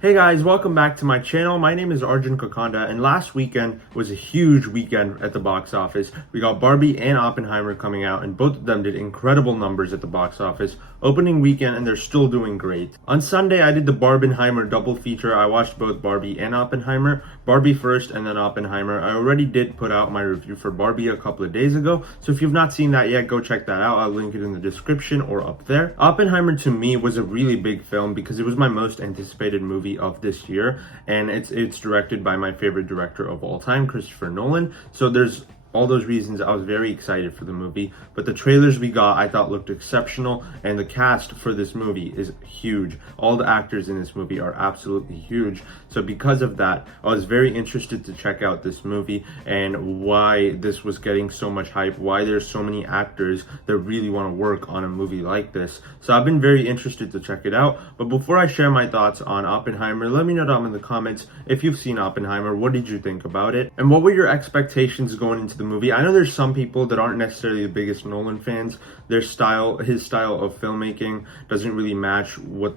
Hey guys, welcome back to my channel. My name is Arjun Kokanda, and last weekend was a huge weekend at the box office. We got Barbie and Oppenheimer coming out, and both of them did incredible numbers at the box office. Opening weekend, and they're still doing great. On Sunday, I did the Barbenheimer double feature. I watched both Barbie and Oppenheimer. Barbie first, and then Oppenheimer. I already did put out my review for Barbie a couple of days ago, so if you've not seen that yet, go check that out. I'll link it in the description or up there. Oppenheimer, to me, was a really big film because it was my most anticipated movie of this year, and it's directed by my favorite director of all time, Christopher Nolan. So there's all those reasons I was very excited for the movie. But the trailers we got I thought looked exceptional, and the cast for this movie is huge. All the actors in this movie are absolutely huge. So because of that, I was very interested to check out this movie and why this was getting so much hype, why there's so many actors that really want to work on a movie like this. So I've been very interested to check it out. But before I share my thoughts on Oppenheimer, let me know down in the comments if you've seen Oppenheimer. What did you think about it? And what were your expectations going into the movie? I know there's some people that aren't necessarily the biggest Nolan fans. His style of filmmaking doesn't really match what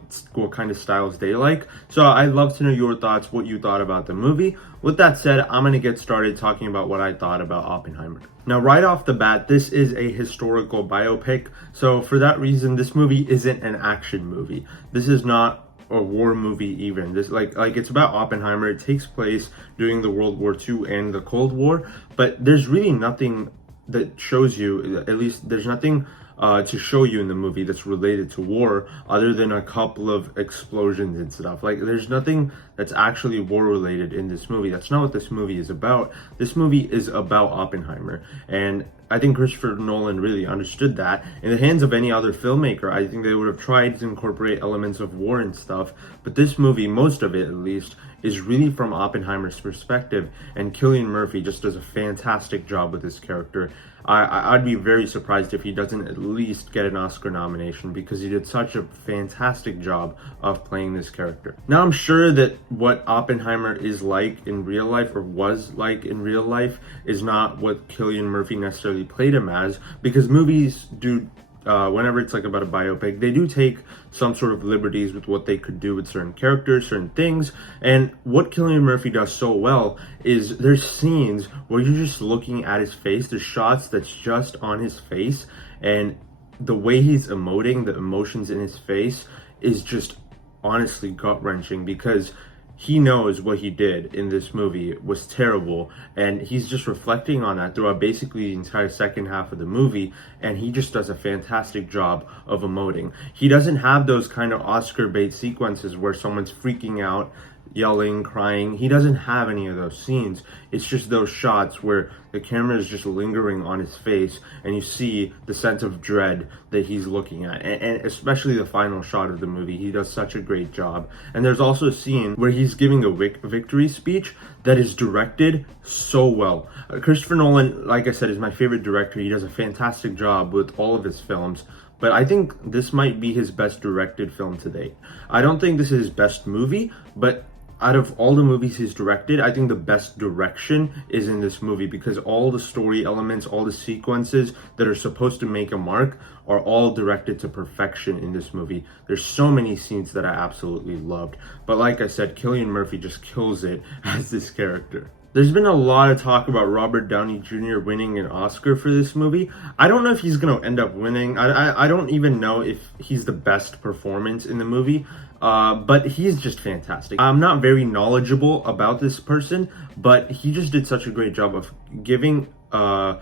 kind of styles they like. So I'd love to know your thoughts, what you thought about the movie. With that said, I'm going to get started talking about what I thought about Oppenheimer. Now, right off the bat, this is a historical biopic. So for that reason, this movie isn't an action movie. This is not a war movie even. This like it's about Oppenheimer. It takes place during the World War II and the Cold War, but there's really nothing that shows you, at least there's nothing to show you in the movie that's related to war other than a couple of explosions and stuff. Like, there's nothing that's actually war related in this movie. That's not what this movie is about. This movie is about Oppenheimer, and I think Christopher Nolan really understood that. In the hands of any other filmmaker, I think they would have tried to incorporate elements of war and stuff, but this movie, most of it at least, is really from Oppenheimer's perspective, and Cillian Murphy just does a fantastic job with this character. I'd be very surprised if he doesn't at least get an Oscar nomination, because he did such a fantastic job of playing this character. Now, I'm sure that what Oppenheimer is like in real life, or was like in real life, is not what Cillian Murphy necessarily played him as, because movies do whenever it's like about a biopic, they do take some sort of liberties with what they could do with certain characters, certain things. And what Cillian Murphy does so well is there's scenes where you're just looking at his face, there's shots that's just on his face, and the way he's emoting, the emotions in his face is just honestly gut-wrenching, because he knows what he did in this movie was terrible, and he's just reflecting on that throughout basically the entire second half of the movie, and he just does a fantastic job of emoting. He doesn't have those kind of Oscar bait sequences where someone's freaking out, yelling, crying. He doesn't have any of those scenes. It's just those shots where the camera is just lingering on his face, and you see the sense of dread that he's looking at. And especially the final shot of the movie, he does such a great job. And there's also a scene where he's giving a victory speech that is directed so well. Christopher Nolan, like I said, is my favorite director. He does a fantastic job with all of his films, but I think this might be his best directed film to date. I don't think this is his best movie, but out of all the movies he's directed, I think the best direction is in this movie, because all the story elements, all the sequences that are supposed to make a mark are all directed to perfection in this movie. There's so many scenes that I absolutely loved. But like I said, Cillian Murphy just kills it as this character. There's been a lot of talk about Robert Downey Jr. winning an Oscar for this movie. I don't know if he's going to end up winning. I don't even know if he's the best performance in the movie, but he's just fantastic. I'm not very knowledgeable about this person, but he just did such a great job of giving I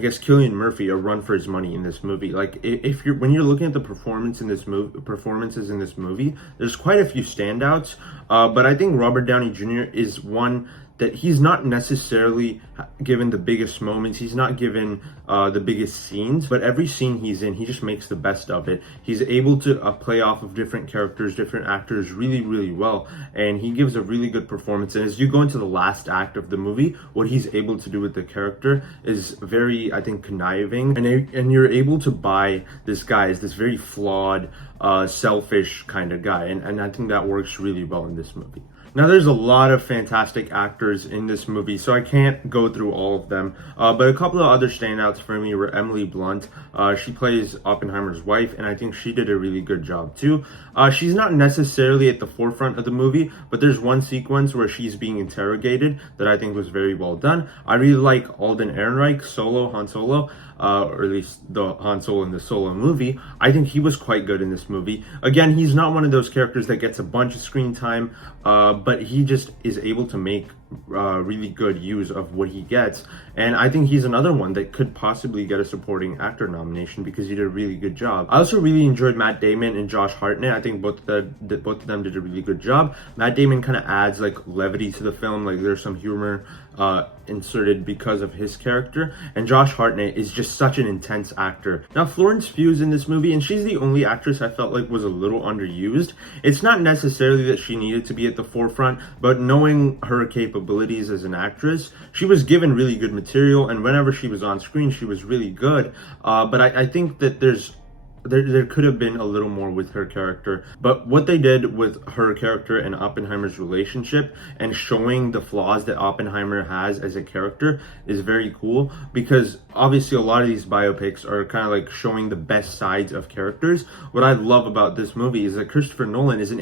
guess Cillian Murphy a run for his money in this movie. Like, if you're when you're looking at the performances in this movie, there's quite a few standouts. But I think Robert Downey Jr. is one that he's not necessarily given the biggest moments. He's not given the biggest scenes, but every scene he's in, he just makes the best of it. He's able to play off of different characters, different actors really, really well, and he gives a really good performance. And as you go into the last act of the movie, what he's able to do with the character is very, I think, conniving, and you're able to buy this guy as this very flawed, selfish kind of guy, and I think that works really well in this movie. Now, there's a lot of fantastic actors in this movie, so I can't go through all of them. But a couple of other standouts for me were Emily Blunt. She plays Oppenheimer's wife, and I think she did a really good job too. She's not necessarily at the forefront of the movie, but there's one sequence where she's being interrogated that I think was very well done. I really like Alden Ehrenreich, Han Solo. Or at least the Han Solo in the Solo movie. I think he was quite good in this movie. Again, he's not one of those characters that gets a bunch of screen time, but he just is able to make really good use of what he gets. And I think he's another one that could possibly get a supporting actor nomination because he did a really good job. I also really enjoyed Matt Damon and Josh Hartnett. I think both of them did a really good job. Matt Damon kind of adds like levity to the film, like there's some humor inserted because of his character, and Josh Hartnett is just such an intense actor. Now, Florence Pugh's in this movie, and she's the only actress I felt like was a little underused. It's not necessarily that she needed to be at the forefront, but knowing her capabilities as an actress, she was given really good material, and whenever she was on screen, she was really good. But I think that there could have been a little more with her character, but what they did with her character and Oppenheimer's relationship and showing the flaws that Oppenheimer has as a character is very cool, because obviously a lot of these biopics are kind of like showing the best sides of characters. What I love about this movie is that Christopher Nolan isn't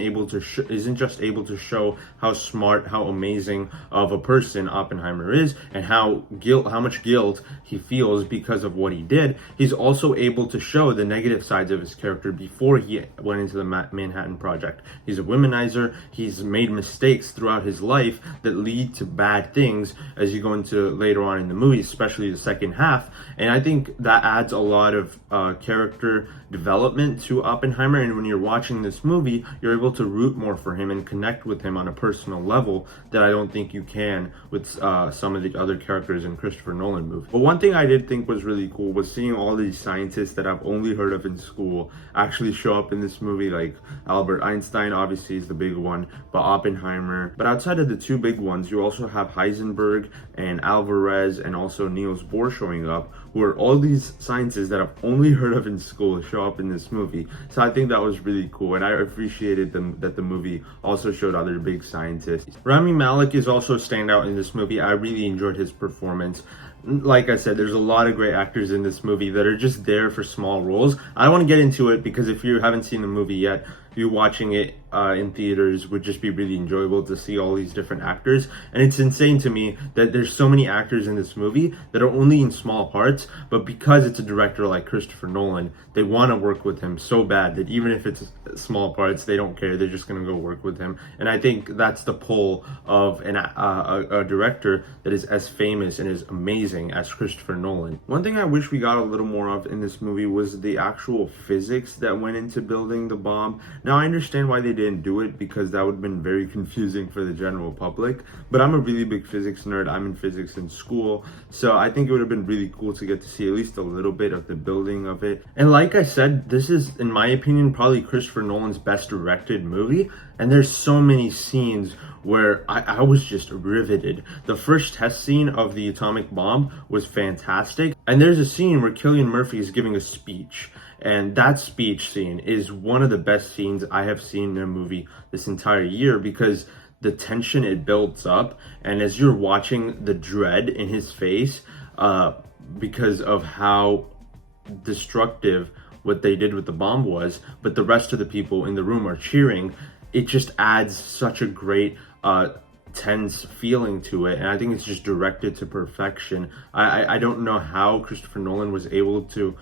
just able to show how smart, how amazing of a person Oppenheimer is, and how much guilt he feels because of what he did. He's also able to show the negative sides of his character before he went into the Manhattan Project. He's a womanizer. He's made mistakes throughout his life that lead to bad things as you go into later on in the movie, especially the second half. And I think that adds a lot of character development to Oppenheimer. And when you're watching this movie, you're able to root more for him and connect with him on a personal level that I don't think you can with some of the other characters in Christopher Nolan movies. But one thing I did think was really cool was seeing all these scientists that I've only heard of in school actually show up in this movie. Like Albert Einstein obviously is the big one, but Oppenheimer. But outside of the two big ones, you also have Heisenberg and Alvarez and also Niels Bohr showing up, who are all these scientists that I've only heard of in school show up in this movie. So I think that was really cool, and I appreciated that the movie also showed other big scientists. Rami Malek is also a standout in this movie. I really enjoyed his performance. Like I said, there's a lot of great actors in this movie that are just there for small roles. I don't want to get into it because if you haven't seen the movie yet, you watching it in theaters would just be really enjoyable to see all these different actors. And it's insane to me that there's so many actors in this movie that are only in small parts, but because it's a director like Christopher Nolan, they want to work with him so bad that even if it's small parts, they don't care. They're just going to go work with him. And I think that's the pull of a director that is as famous and as amazing as Christopher Nolan. One thing I wish we got a little more of in this movie was the actual physics that went into building the bomb. Now, I understand why they didn't do it, because that would have been very confusing for the general public, but I'm a really big physics nerd. I'm in physics in school, so I think it would have been really cool to get to see at least a little bit of the building of it. And like I said, this is, in my opinion, probably Christopher Nolan's best directed movie, and there's so many scenes where I was just riveted. The first test scene of the atomic bomb was fantastic, and there's a scene where Cillian Murphy is giving a speech. And that speech scene is one of the best scenes I have seen in a movie this entire year, because the tension it builds up, and as you're watching the dread in his face, because of how destructive what they did with the bomb was, but the rest of the people in the room are cheering, it just adds such a great tense feeling to it, and I think it's just directed to perfection. I don't know how Christopher Nolan was able to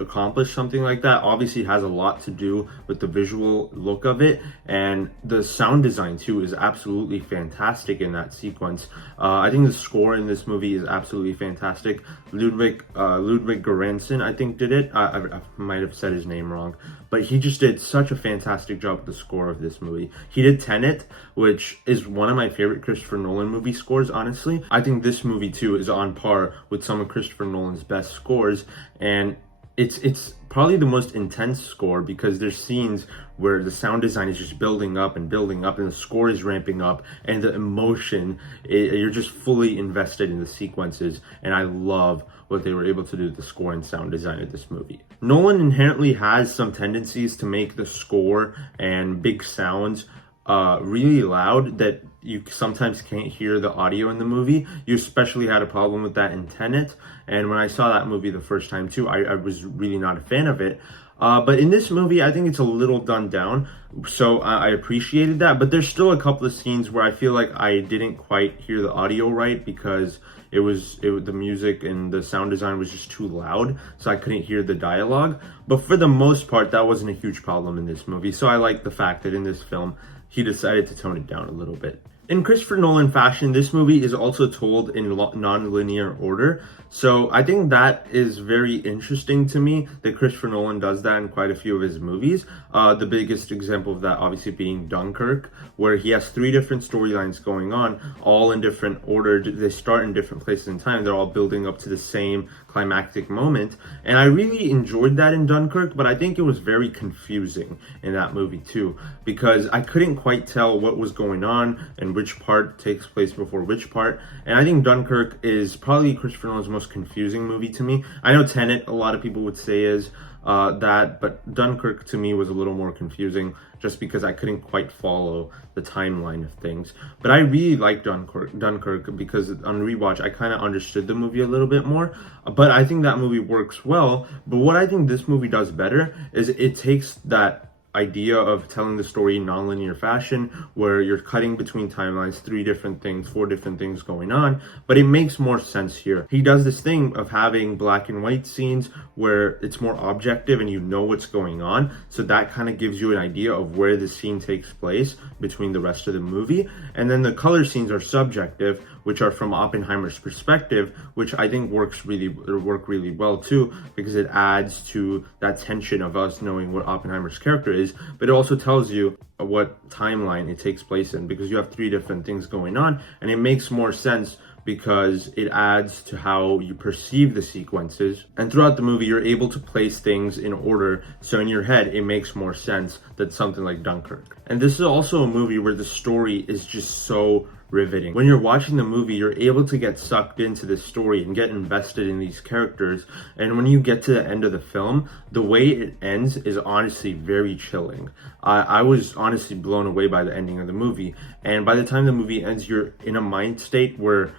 accomplish something like that. Obviously it has a lot to do with the visual look of it, and the sound design too is absolutely fantastic in that sequence. I think the score in this movie is absolutely fantastic. Ludwig Göransson, I think, did it. I might have said his name wrong, but he just did such a fantastic job with the score of this movie. He did Tenet, which is one of my favorite Christopher Nolan movie scores, honestly. I think this movie too is on par with some of Christopher Nolan's best scores, and it's probably the most intense score because there's scenes where the sound design is just building up and the score is ramping up, and the emotion, you're just fully invested in the sequences, and I love what they were able to do with the score and sound design of this movie. Nolan inherently has some tendencies to make the score and big sounds really loud that you sometimes can't hear the audio in the movie. You especially had a problem with that in Tenet, and when I saw that movie the first time too, I was really not a fan of it. But in this movie, I think it's a little done down, so I appreciated that. But there's still a couple of scenes where I feel like I didn't quite hear the audio right because the music and the sound design was just too loud, so I couldn't hear the dialogue. But for the most part, that wasn't a huge problem in this movie. So I like the fact that in this film, he decided to tone it down a little bit. In Christopher Nolan fashion, this movie is also told in non-linear order. So I think that is very interesting to me that Christopher Nolan does that in quite a few of his movies. The biggest example of that obviously being Dunkirk, where he has 3 different storylines going on, all in different order. They start in different places in time. They're all building up to the same climactic moment. And I really enjoyed that in Dunkirk, but I think it was very confusing in that movie too, because I couldn't quite tell what was going on and which part takes place before which part. And I think Dunkirk is probably Christopher Nolan's most confusing movie to me. I know Tenet, a lot of people would say is that, but Dunkirk to me was a little more confusing just because I couldn't quite follow the timeline of things. But I really liked Dunkirk because on rewatch I kind of understood the movie a little bit more. But I think that movie works well. But what I think this movie does better is it takes that idea of telling the story in nonlinear fashion where you're cutting between timelines, 3 different things, 4 different things going on, but it makes more sense here. He does this thing of having black and white scenes where it's more objective and you know what's going on, so that kind of gives you an idea of where the scene takes place between the rest of the movie. And then the color scenes are subjective, which are from Oppenheimer's perspective, which I think work really well too, because it adds to that tension of us knowing what Oppenheimer's character is, but it also tells you what timeline it takes place in, because you have 3 different things going on, and it makes more sense because it adds to how you perceive the sequences. And throughout the movie, you're able to place things in order, so in your head, it makes more sense than something like Dunkirk. And this is also a movie where the story is just so riveting. When you're watching the movie, you're able to get sucked into this story and get invested in these characters. And when you get to the end of the film, the way it ends is honestly very chilling. I was honestly blown away by the ending of the movie. And by the time the movie ends, you're in a mind state where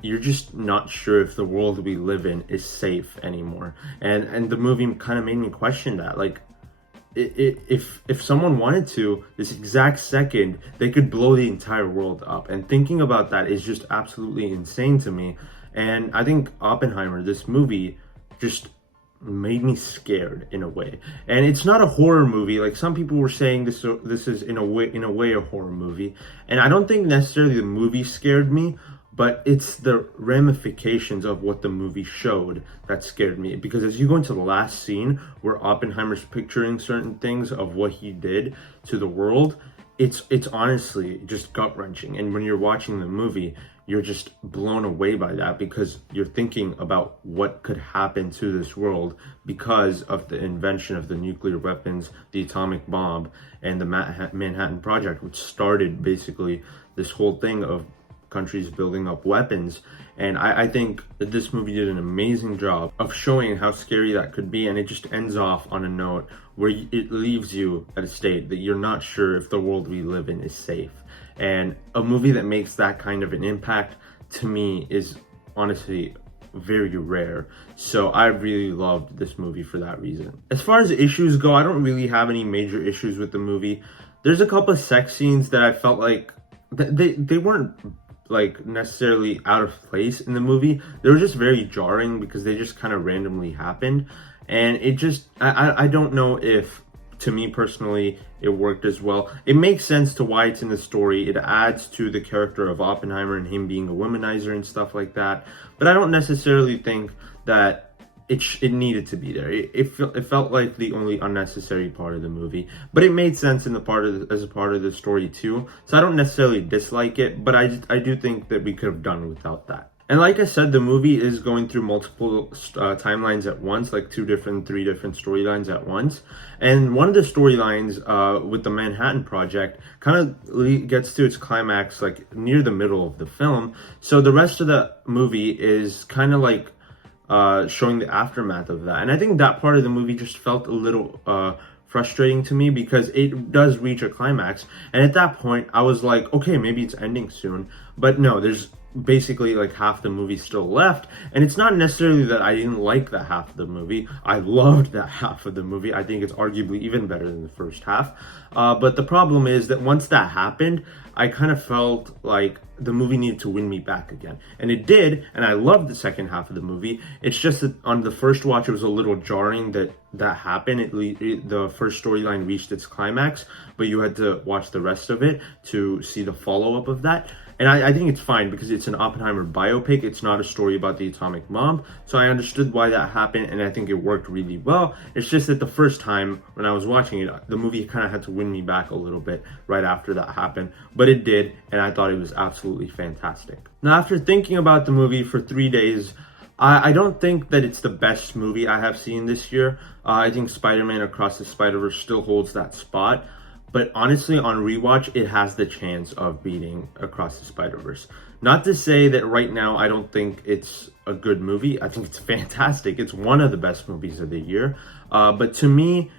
you're just not sure if the world we live in is safe anymore. And the movie kind of made me question that. Like, if someone wanted to, this exact second, they could blow the entire world up. And thinking about that is just absolutely insane to me. And I think Oppenheimer, this movie, just made me scared in a way. And it's not a horror movie. Like some people were saying, this is in a way a horror movie. And I don't think necessarily the movie scared me, but it's the ramifications of what the movie showed that scared me. Because as you go into the last scene where Oppenheimer's picturing certain things of what he did to the world, it's honestly just gut-wrenching. And when you're watching the movie, you're just blown away by that, because you're thinking about what could happen to this world because of the invention of the nuclear weapons, the atomic bomb, and the Manhattan Project, which started basically this whole thing of countries building up weapons. And I think that this movie did an amazing job of showing how scary that could be, and it just ends off on a note where it leaves you at a state that you're not sure if the world we live in is safe. And a movie that makes that kind of an impact, to me, is honestly very rare. So I really loved this movie for that reason. As far as issues go, I don't really have any major issues with the movie. There's a couple of sex scenes that I felt like they weren't like necessarily out of place in the movie. They were just very jarring because they just kind of randomly happened. And it just, I don't know if, to me personally, it worked as well. It makes sense to why it's in the story. It adds to the character of Oppenheimer and him being a womanizer and stuff like that. But I don't necessarily think that it needed to be there. It felt like the only unnecessary part of the movie, but it made sense in as a part of the story too. So I don't necessarily dislike it, but I do think that we could have done without that. And like I said, the movie is going through multiple timelines at once, like 3 different storylines at once. And one of the storylines with the Manhattan Project kind of gets to its climax like near the middle of the film. So the rest of the movie is kind of like showing the aftermath of that. And I think that part of the movie just felt a little frustrating to me because it does reach a climax. And at that point, I was like, okay, maybe it's ending soon. But no, there's basically like half the movie still left. And it's not necessarily that I didn't like that half of the movie. I loved that half of the movie. I think it's arguably even better than the first half. But the problem is that once that happened, I kind of felt like the movie needed to win me back again. And it did, and I loved the second half of the movie. It's just that on the first watch, it was a little jarring that that happened. The first storyline reached its climax, but you had to watch the rest of it to see the follow-up of that. And I think it's fine because it's an Oppenheimer biopic. It's not a story about the atomic bomb. So I understood why that happened, and I think it worked really well. It's just that the first time when I was watching it, the movie kind of had to win me back a little bit right after that happened. But it did, and I thought it was absolutely fantastic. Now, after thinking about the movie for 3 days, I don't think that it's the best movie I have seen this year. I think Spider-Man Across the Spider-Verse still holds that spot. But honestly, on rewatch, it has the chance of beating Across the Spider-Verse. Not to say that right now I don't think it's a good movie. I think it's fantastic. It's one of the best movies of the year. But to me,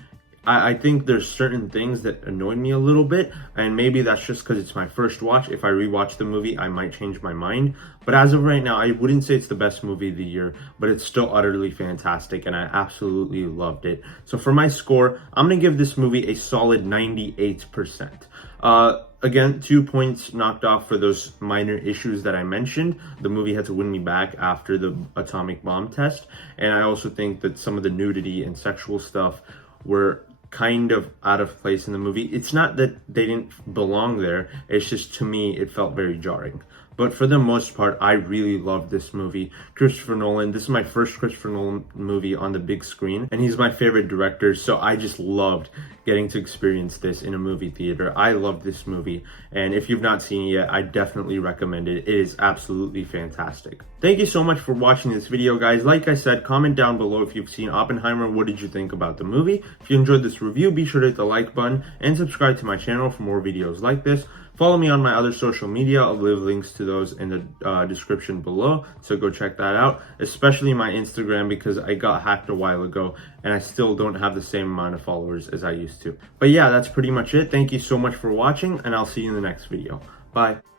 I think there's certain things that annoyed me a little bit, and maybe that's just because it's my first watch. If I rewatch the movie, I might change my mind. But as of right now, I wouldn't say it's the best movie of the year, but it's still utterly fantastic, and I absolutely loved it. So for my score, I'm going to give this movie a solid 98%. Again, 2 points knocked off for those minor issues that I mentioned. The movie had to win me back after the atomic bomb test, and I also think that some of the nudity and sexual stuff were kind of out of place in the movie. It's not that they didn't belong there, it's just to me it felt very jarring. But for the most part, I really loved this movie. Christopher Nolan, this is my first Christopher Nolan movie on the big screen, and he's my favorite director, so I just loved getting to experience this in a movie theater. I love this movie, and if you've not seen it yet, I definitely recommend it. It is absolutely fantastic. Thank you so much for watching this video, guys. Like I said, comment down below if you've seen Oppenheimer. What did you think about the movie? If you enjoyed this review, be sure to hit the like button and subscribe to my channel for more videos like this. Follow me on my other social media. I'll leave links to those in the description below, so go check that out, especially my Instagram because I got hacked a while ago and I still don't have the same amount of followers as I used to. But yeah, that's pretty much it. Thank you so much for watching, and I'll see you in the next video. Bye.